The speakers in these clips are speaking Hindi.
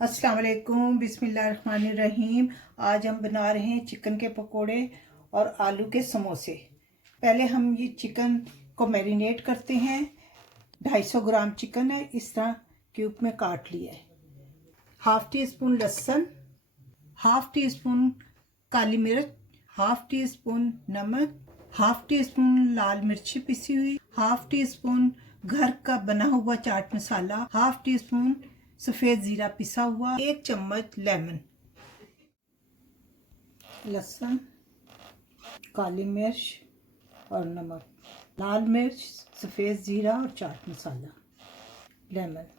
अस्सलाम वालेकुम, बिस्मिल्लाहिर्रहमानिर्रहीम। आज हम बना रहे हैं चिकन के पकोड़े और आलू के समोसे। पहले हम ये चिकन को मैरिनेट करते हैं। 250 ग्राम चिकन है, इस तरह क्यूब में काट लिया है। हाफ टी स्पून लहसुन, हाफ टी स्पून काली मिर्च, हाफ टी स्पून नमक, हाफ टी स्पून लाल मिर्ची पिसी हुई, हाफ टी स्पून घर का बना हुआ chaat masala, half tea spoon सफ़ेद ज़ीरा पिसा हुआ, 1 चम्मच लेमन। लहसुन, काली मिर्च और नमक, लाल मिर्च, सफ़ेद ज़ीरा और चाट मसाला, लेमन।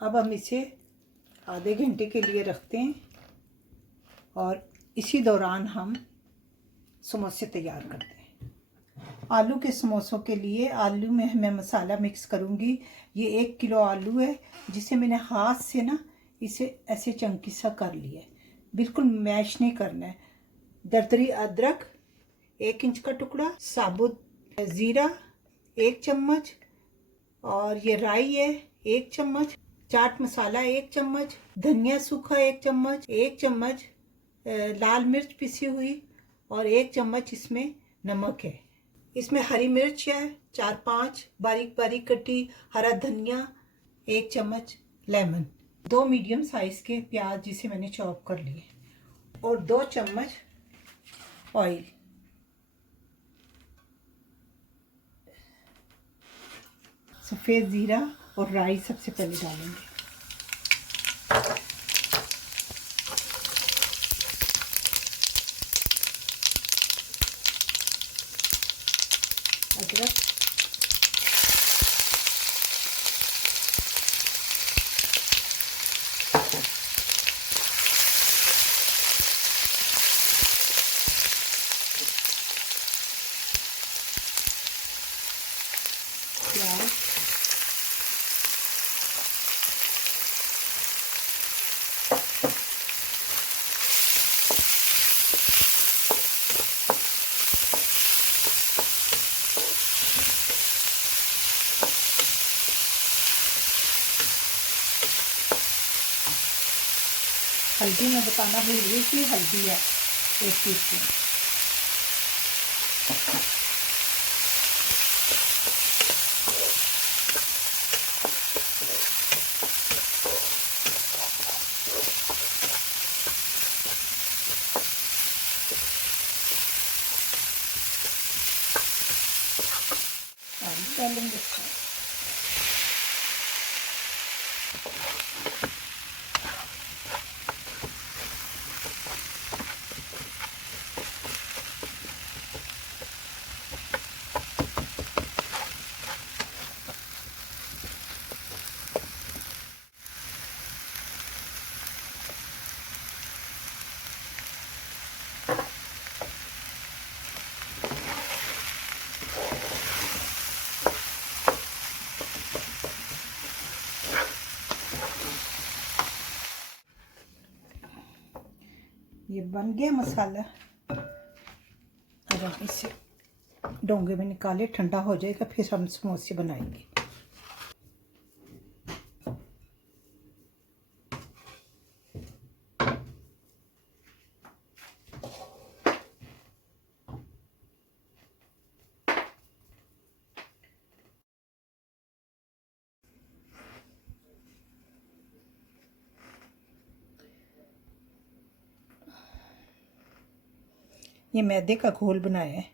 अब हम इसे आधे घंटे के लिए रखते हैं और इसी दौरान हम समोसे तैयार करते हैं। आलू के समोसों के लिए आलू में मैं मसाला मिक्स करूँगी। ये 1 किलो आलू है, जिसे मैंने हाथ से ना इसे ऐसे चंकी सा कर लिया है, बिल्कुल मैश नहीं करना है। दरदरी अदरक 1 इंच का टुकड़ा, साबुत ज़ीरा 1 चम्मच, और ये राई है 1 चम्मच, चाट मसाला 1 चम्मच, धनिया सूखा 1 चम्मच, 1 चम्मच लाल मिर्च पिसी हुई और 1 चम्मच इसमें नमक है। इसमें हरी मिर्च है 4-5 बारीक बारीक कटी, हरा धनिया 1 चम्मच, लेमन, 2 मीडियम साइज के प्याज जिसे मैंने चॉप कर लिए, और 2 चम्मच ऑयल। सफ़ेद ज़ीरा और राई सबसे पहले डालेंगे। अदरक, प्याज, हल्दी मैं बताना भूल गई थी, हल्दी है 1 टीस्पून। आलू डालेंगे इसमें। ये बन गया मसाला। अब हम इसे डोंगे में निकाले, ठंडा हो जाएगा, फिर हम समोसे बनाएंगे। ये मैदे का घोल बनाया है।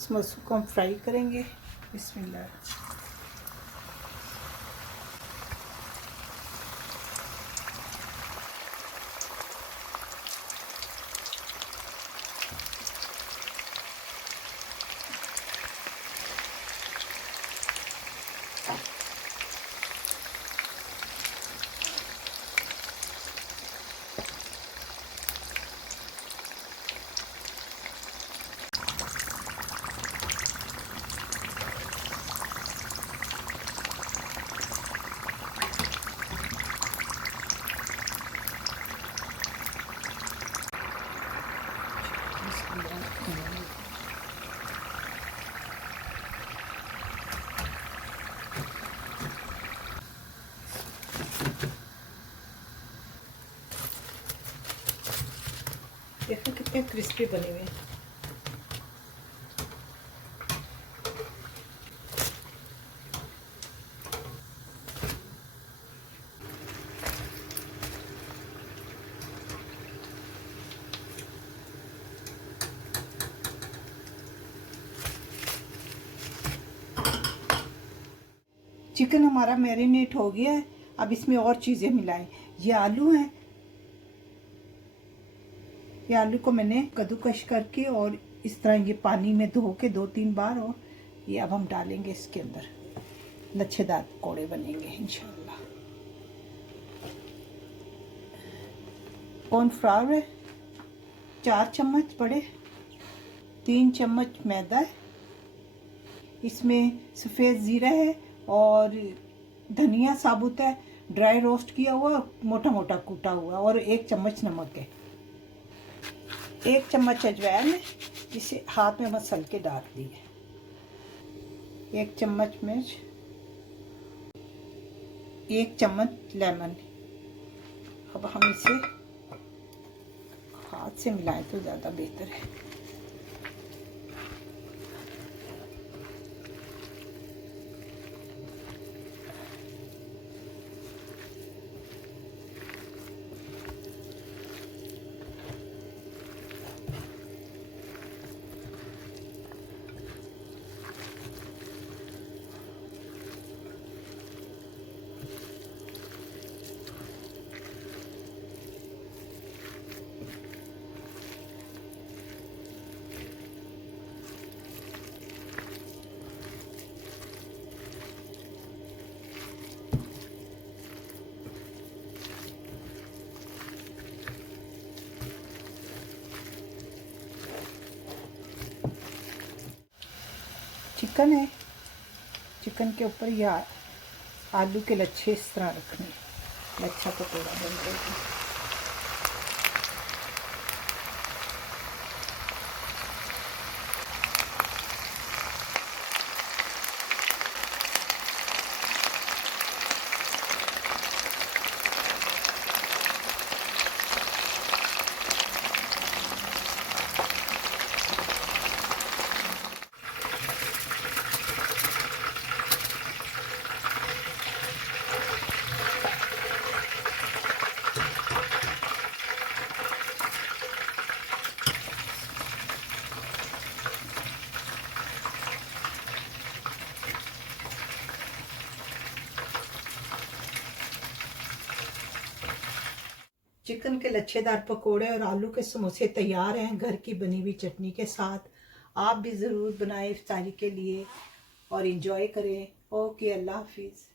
समोसों को हम फ्राई करेंगे। बिस्मिल्लाह। देखो कितने क्रिस्पी बने हुए हैं। चिकन हमारा मैरिनेट हो गया है। अब इसमें और चीज़ें मिलाएं। ये आलू हैं, ये आलू को मैंने कद्दूकश करके और इस तरह ये पानी में धो के 2-3 बार, और ये अब हम डालेंगे इसके अंदर। लच्छेदार पकौड़े बनेंगे इंशाल्लाह। कॉर्नफ्लावर है 4 चम्मच बड़े, 3 चम्मच मैदा है, इसमें सफ़ेद ज़ीरा है और धनिया साबुत है, ड्राई रोस्ट किया हुआ, मोटा मोटा कूटा हुआ, और 1 चम्मच नमक है, 1 चम्मच अजवाइन है जिसे हाथ में मसल के डाल दी है, 1 चम्मच मिर्च, 1 चम्मच लेमन। अब हम इसे हाथ से मिलाएं तो ज़्यादा बेहतर है। चिकन है, चिकन के ऊपर ये आलू के लच्छे इस तरह रखने, लच्छा पकौड़ा बन जाएगा। चिकन के लच्छेदार पकोड़े और आलू के समोसे तैयार हैं घर की बनी हुई चटनी के साथ। आप भी ज़रूर बनाएं इफ्तारी के लिए और इंजॉय करें। ओके, अल्लाह हाफिज़।